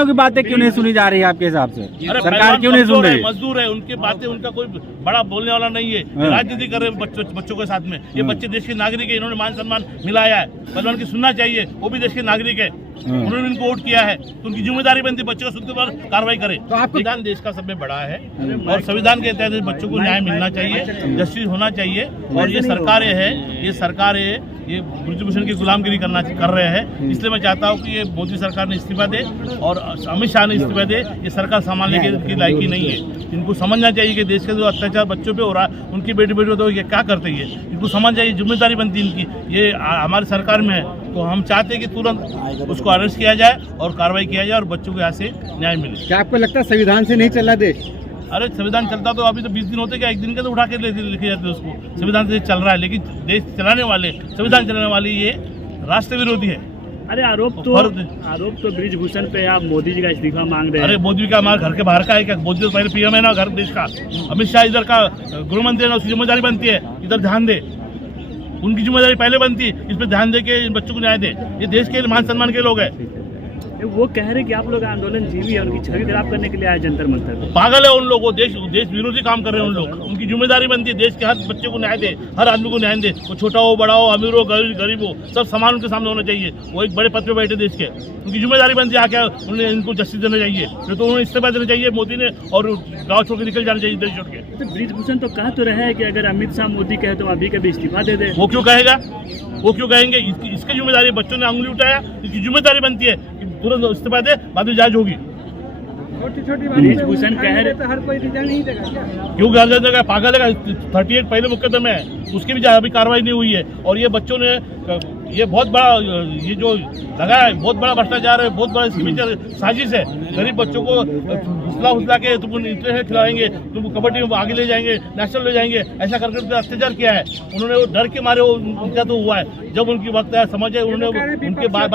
पहलवानों की बातें क्यों नहीं सुनी जा रही है आपके हिसाब से? सरकार क्यों नहीं सुन रही? मजदूर है, उनकी बातें, उनका कोई बड़ा बोलने वाला नहीं है। राजनीति कर रहे हैं बच्चों के साथ में। ये बच्चे देश के नागरिक है, इन्होंने मान सम्मान मिलाया है। पहलवान की सुनना चाहिए, वो भी देश के नागरिक है, उन्होंने इनको वोट किया है, तो उनकी जिम्मेदारी बनती है बच्चों को सुनते पर कार्रवाई करे। तो आपको संविधान देश का सबसे बड़ा है और संविधान के तहत बच्चों को न्याय मिलना चाहिए, जस्टिस होना चाहिए। और ये सरकारें ये ब्रिजभूषण की गुलामगिरी कर रहे हैं। इसलिए मैं चाहता हूँ कि ये मोदी सरकार ने इस्तीफा दे और अमित शाह ने इस्तीफा दे। ये सरकार संभालने की लायकी नहीं है। इनको समझना चाहिए कि देश के जो अत्याचार बच्चों पे हो रहा है, उनकी बेटी तो ये क्या करते हैं, इनको समझ चाहिए, जिम्मेदारी बनती है इनकी। ये हमारी सरकार में है, तो हम चाहते हैं कि तुरंत उसको अरेस्ट किया जाए और कार्रवाई किया जाए और बच्चों को यहाँ से न्याय मिले। क्या आपको लगता है संविधान से नहीं चला देश? अरे संविधान चलता तो अभी तो 20 दिन होते क्या, एक दिन के तो उठा के लेके जाते उसको। संविधान से चल रहा है, लेकिन देश चलाने वाले, संविधान चलाने वाले ये राष्ट्र विरोधी है। अरे आरोप तो ब्रिजभूषण पे आप मोदी जी का इस्तीफा मांग रहे हैं। अरे मोदी का हमारे घर के बाहर का है क्या? मोदी तो पहले पीएम है ना घर देश का। अमित शाह इधर का गृह मंत्री है ना, उसकी जिम्मेदारी बनती है इधर ध्यान दे। उनकी जिम्मेदारी पहले बनती है, इस पर ध्यान दे के इन बच्चों को न्याय दे। ये देश के मान सम्मान के लोग हैं। वो कह रहे कि आप लोग आंदोलन जीवी है, उनकी छवि खराब करने के लिए आए जंतर मंतर। पागल है उन लोग, वो देश विरोधी काम कर रहे हैं उन लोग। उनकी जिम्मेदारी बनती है देश के हर बच्चे को न्याय दे, हर आदमी को न्याय दे। वो छोटा हो, बड़ा हो, अमीर हो, गरीब हो, सब समान उनके सामने होना चाहिए। वो एक बड़े पद पे बैठे देश के, उनकी जिम्मेदारी बनती है आके उन्हें इनको जस्टिस देना चाहिए। तो उन्हें इस्तीफा देना चाहिए मोदी ने और गाँव छोड़ के निकल जाना चाहिए देश छोड़ के। तो ब्रिजभूषण तो कहा तो रहा है कि अगर अमित शाह मोदी कहे तो अभी कभी इस्तीफा दे दे। वो क्यों कहेगा? वो क्यों कहेंगे? इसकी जिम्मेदारी, बच्चों ने अंगुली उठाया, इसकी जिम्मेदारी बनती है कि तुरंत इस्तीफा दे, बाद में जांच होगी। छोटी ब्रिजभूषण कह रहे हर कोई रिजल्ट नहीं देगा क्या? क्यों घर देगा? पागल है। 38 पहले मुकदमे है, उसकी भी अभी कार्रवाई नहीं हुई है। और ये बच्चों ने ये बहुत बड़ा ये जो लगाया है, बहुत बड़ा भ्रष्टाचार है, बहुत बड़ा इसकी साजिश है। गरीब बच्चों को हुसला के तुम इंटरनेट खिलाएंगे, तुम कबड्डी में आगे ले जाएंगे, नेशनल ले जाएंगे, ऐसा करके अत्याचार किया है उन्होंने। वो डर के मारे उनका तो हुआ है। जब उनकी वक्त है समझे, उन्होंने उनके बात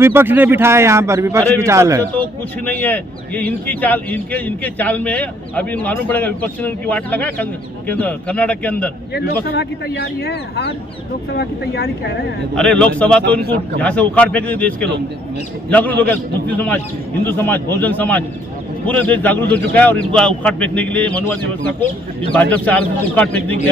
विपक्ष ने बिठाया यहाँ पर, विपक्ष की चाल है। तो कुछ नहीं है, ये इनकी चाल, इनके चाल में अभी मालूम पड़ेगा। विपक्ष ने उनकी वाट लगाया कर्नाटक के अंदर। ये लोकसभा की तैयारी है, हर लोकसभा की तैयारी कह रहे हैं। अरे लोकसभा तो इनको यहाँ से उखाड़ फेंक दे। देश के लोग जागरूक हो गए, मुस्लिम समाज, हिंदू समाज, बहुजन समाज, पूरे देश जागरूक हो चुका है। और इनको उखाड़ फेंकने के लिए मनुवादी व्यवस्था को इस भाजपा से आरएसएस उखाड़ फेंकने की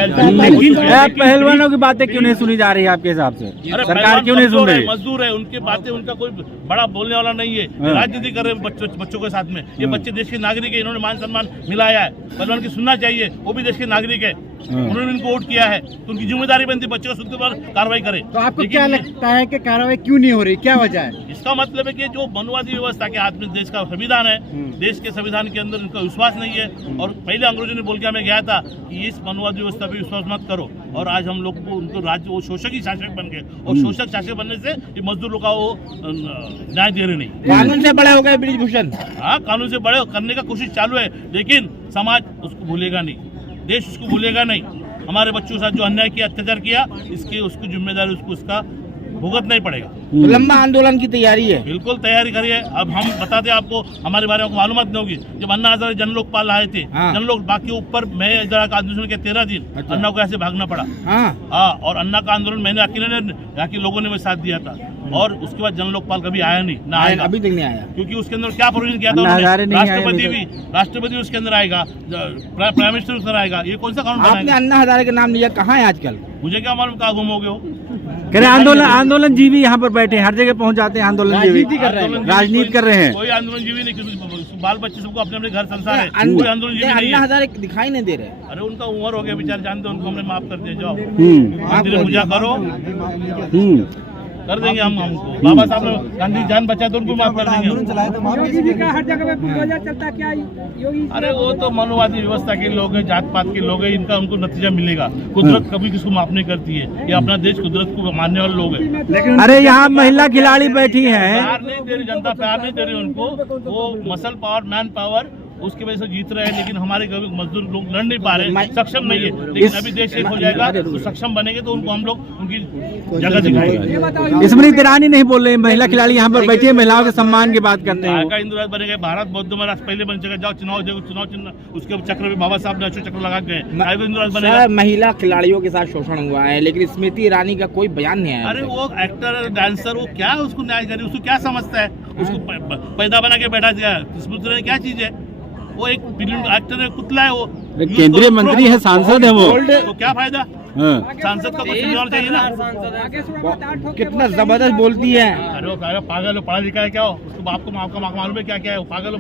पहलवानों की बातें क्यों नहीं सुनी जा रही है आपके हिसाब से? सरकार क्यों नहीं सुन रही? मजदूर है, उनकी बातें, उनका कोई बड़ा बोलने वाला नहीं है। राजनीति कर रहे हैं बच्चों के साथ में। ये बच्चे देश के नागरिक है, इन्होंने मान सम्मान मिलाया है। पहलवान की सुनना चाहिए, वो भी देश के नागरिक है, उन्होंने इनको वोट किया है, तो उनकी जिम्मेदारी बनती है बच्चों को सुनते पर कार्रवाई करे। तो आपको क्या लगता है कि कार्रवाई क्यों नहीं हो रही, क्या वजह है? इसका मतलब है कि जो मनुवादी व्यवस्था के हाथ में देश का संविधान है, देश के संविधान के अंदर उनका विश्वास नहीं है। और पहले अंग्रेजों ने बोल के हमें गया था कि इस मनुवादी व्यवस्था पे विश्वास मत करो। और आज हम लोग को उनको राज्य, वो शोषक ही शासक बन गए, और शोषक शासक बनने से ये मजदूर लोग का वो न्याय दे रहे नहीं। कानून से बड़े हो गए ब्रिजभूषण। हाँ, कानून से बड़े करने का कोशिश चालू है, लेकिन समाज उसको भूलेगा नहीं, देश उसको भूलेगा नहीं। हमारे बच्चों के साथ जो अन्याय किया, अत्याचार किया, इसकी उसकी जिम्मेदारी उसको उसका भुगतना ही पड़ेगा। तो लंबा आंदोलन की तैयारी है? बिल्कुल तैयारी करिए। अब हम बताते आपको, हमारे बारे में मालूम नहीं होगी। जब अन्ना हजारे जन लोकपाल आए थे, जन लोग बाकी ऊपर मैं इधर का आंदोलन के 13 दिन अन्ना को ऐसे भागना पड़ा। हाँ, और अन्ना का आंदोलन मैंने अकेले ने, यहाँ के लोगों ने भी साथ दिया था। और उसके बाद जन लोकपाल कभी आया नहीं, ना आएगा, अभी तक नहीं आया। क्योंकि उसके अंदर क्या प्रोविजन किया था? राष्ट्रपति उसके अंदर आएगा, प्राइम मिनिस्टर उसके अंदर आएगा। ये कौन सा कानून? आपने अन्ना हजारे का नाम लिया, कहाँ है आजकल? मुझे क्या मालूम कहाँ गुम हो गए हो। कह रहे आंदोलन जीवी यहाँ पर बैठे, हर जगह पहुँच जाते हैं। आंदोलन जीवी राजनीति कर रहे हैं। कोई आंदोलन जीवी नहीं, किसी बाल बच्चे सबको अपने अपने घर संसार है। कोई आंदोलन जीवी नहीं है। अन्ना हजारे दिखाई नहीं दे रहे। अरे उनका उम्र हो गया, बेचारे जानते हैं, उनको हमने माफ कर दिया। जाओ मंदिर पूजा करो, कर देंगे हमको। बाबा साहब ने गांधी जान बचाया तो उनको माफ कर देंगे। योगी जी का हर जगह पे बुलडोजर चलता, क्या योगी? अरे वो तो मनुवादी व्यवस्था के लोग हैं, जात पात के लोग हैं, इनका उनको नतीजा मिलेगा। कुदरत कभी किसको माफ नहीं करती है। ये अपना देश कुदरत को मानने वाले लोग हैं। अरे यहाँ महिला खिलाड़ी बैठी है, प्यार नहीं दे रही जनता, प्यार नहीं दे रही उनको। वो मसल पावर, मैन पावर उसकी वजह से जीत रहे हैं, लेकिन हमारे मजदूर लोग लड़ नहीं पा रहे, सक्षम नहीं है। लेकिन अभी देश एक हो जाएगा तो सक्षम बनेंगे तो उनको हम लोग उनकी जगह दिखाएंगे। स्मृति ईरानी नहीं बोल रहे, महिला खिलाड़ी यहाँ पर बैठी है, महिलाओं के सम्मान की बात करते हैं। का हिंदू राज बनेगा, भारत बौद्ध महाराज पहले बन चुका, जाओ चुनाव देखो, चुनाव चिन्ह उसके चक्र में बाबा साहब ने अशोक चक्र लगा गए, हिंदू राज बनेगा। महिला खिलाड़ियों के साथ शोषण हुआ है, लेकिन स्मृति ईरानी का कोई बयान नहीं आया। अरे वो एक्टर डांसर, वो क्या उसको न्याय करे, उसको क्या समझता है, उसको पैदा बना के बैठा दिया। स्मृति ईरानी क्या चीज है, वो एक फिल्म एक्टर है, पुतला है वो, केंद्रीय मंत्री है, सांसद है वो, तो क्या फायदा। सांसद का कुछ समझाना चाहिए ना। कितना जबरदस्त बोलती है। अरे वो पागल हो, पढ़ा लिखा है क्या हो, उसको बाप को मालूम है क्या क्या है, वो पागल हो।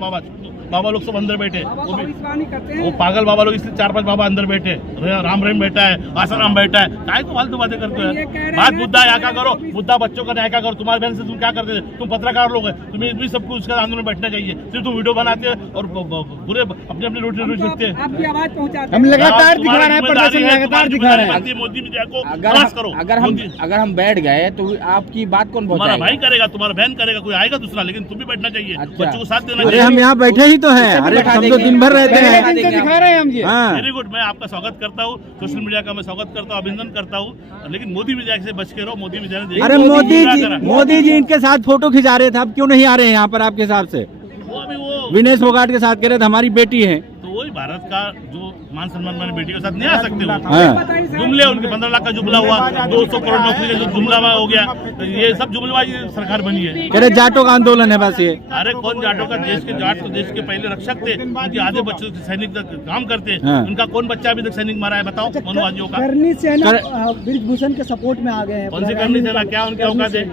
बाबा लोग सब अंदर बैठे, वो पागल बाबा लोग, इसलिए 4-5 बाबा अंदर बैठे, राम रहीम बैठा है, आसाराम बैठा है, काय को फालतू बातें करते हैं। बात मुद्दा यहाँ का करो, मुद्दा बच्चों का न्याय का करो। तुम्हारे बहन से तुम क्या करते थे, तुम पत्रकार लोग हैं, तुम्हें भी सबको उसका आंदोलन में बैठना चाहिए। सिर्फ तुम वीडियो बनाते हैं और पूरे अपने अपने रोटी लिखते हैं। आपकी आवाज पहुंचाते हम लगातार दिखा रहे हैं, प्रदर्शन लगातार दिखा रहे हैं। मोदी मीडिया को करो। अगर हम बैठ गए तो आपकी बात कौन तुम्हारा पहुंचाएगा? भाई करेगा, तुम्हारा बहन करेगा, कोई आएगा दूसरा, लेकिन तुम भी बैठना चाहिए, बच्चों को साथ देना अरे चाहिए। हम यहाँ बैठे ही तो हैं, अरे हम तो दिन भर रहते हैं। दिखा रहे हैं हम ये। हाँ। वेरी गुड, मैं आपका स्वागत करता हूँ, सोशल मीडिया का मैं स्वागत करता हूँ, अभिनंदन करता हूँ, लेकिन मोदी मीडिया से बच के रहो। मोदी मीडिया ने अरे मोदी जी इनके साथ फोटो खिंचा रहे थे, अब क्यों नहीं आ रहे हैं यहाँ पर आपके हिसाब से? वो अभी वो विनेश फोगाट के साथ कह रहे थे हमारी बेटी है, तो वही भारत का जो मान सम्मान वाली बेटी के साथ नहीं आ सकते वो। हाँ। जुमले उनके 15 लाख का जुमला हुआ, 200 करोड़ नौकरी का जो जुमला हो गया, ये सब जुमलेबाजी सरकार बनी है। कह रहे जाटों का आंदोलन है बस ये। अरे कौन जाटों का, देश के जाट तो देश के पहले रक्षक थे, उनके आधे बच्चे सैनिक तक काम करते, हाँ। उनका कौन बच्चा अभी तक सैनिक मारा है बताओ, मनुवादियों का। करनी सेना ब्रिजभूषण के सपोर्ट में आ गए हैं। कौन सी करनी सेना, क्या उनके औकात है?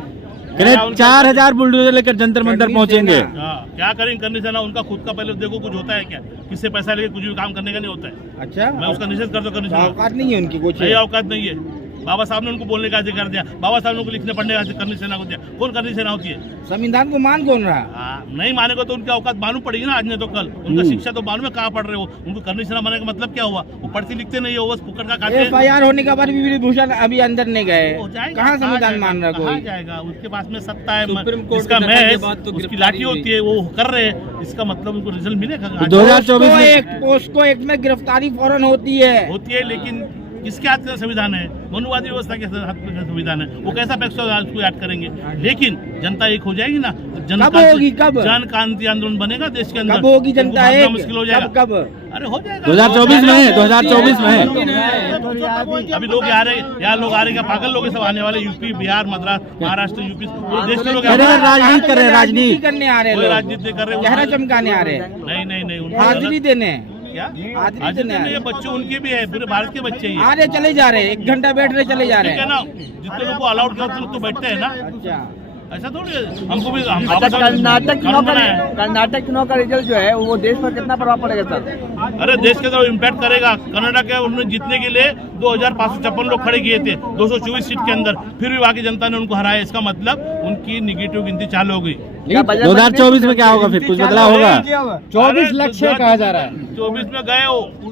कह रहे 4000 बुलडोजर लेकर जंतर मंतर पहुंचेंगे। हाँ, क्या करेंगे करनी सेना, उनका खुद का पहले देखो कुछ होता है क्या, किससे पैसा लेके कुछ भी काम करने का नहीं होता है। अच्छा, मैं उसका निषेध करता हूँ, करनी सेना औकात नहीं है उनकी कुछ। नहीं औकात नहीं है। बाबा साहब ने उनको बोलने का अधिकार दिया, बाबा साहब ने उनको लिखने पढ़ने का अधिकार करनी सेना को दिया। कौन करनी सेना होती है? संविधान को मान कौन रहा? नहीं मानेगा तो उनकी औकात मालूम पड़ेगी ना, आज नहीं तो कल। उनका शिक्षा तो मालूम है कहाँ पढ़ रहे हो, उनको करनी सेना मानने का मतलब क्या हुआ? वो पढ़ते लिखते नहीं हो, बस फुकट का खाते हैं। FIR होने के बाद भी ब्रिजभूषण अभी अंदर नहीं गए, हो जाएगा, कहाँ संविधान मान रहा कहाँ कोई? जाएगा? उसके पास में सत्ता है, इसका मैं उसकी लाठी होती है, वो कर रहे हैं, इसका मतलब उनको रिजल्ट मिलेगा। 2024 पोस्को एक्ट में गिरफ्तारी फौरन होती है, लेकिन किसके हाथ का संविधान है? मनुवादी व्यवस्था के हाथ का संविधान है, वो कैसा पैक्स उसको याद करेंगे? लेकिन जनता एक हो जाएगी ना, कब होगी? कब जन क्रांति आंदोलन बनेगा देश के अंदर? कब होगी जनता एक? मुश्किल हो जाएगा। कब? अरे हो जाएगा 2024 में है, 2024 में है। अभी लोग आ रहे, यहाँ लोग आ रहे, क्या पागल लोग सब आने वाले, यूपी बिहार मद्रास महाराष्ट्र यूपी पूरे देश के लोग राजनीति कर रहे हैं, राजनीति करने आ रहे कोई हैं, राजनीति कर रहे हैं, चेहरा चमकाने आ रहे हैं, नहीं हाजिरी देने। क्या हाजिरी आज देने आ रहे ये हैं। बच्चे उनके भी है, पूरे भारत के बच्चे ही आ रहे चले जा रहे हैं, 1 घंटा बैठ रहे चले जा रहे ठीक है हैं। ना, जितने लोग को अलाउड करते लोग तो बैठते हैं ना, अच्छा, ऐसा थोड़ी है। हमको भी कर्नाटक चुनाव का रिजल्ट जो है वो देश पर कितना प्रभाव पड़ेगा सर? अरे देश के तो इम्पैक्ट करेगा। कनाडा के उन्होंने जीतने के लिए 2556 लोग खड़े किए थे 224 सीट के अंदर, फिर भी वहाँ की जनता ने उनको हराया। इसका मतलब उनकी निगेटिव गिनती चालू हो गई। 2024 में क्या होगा फिर? कुछ बदलाव होगा? 24 लक्ष्य कहा जा रहा है, 24 में गए हो।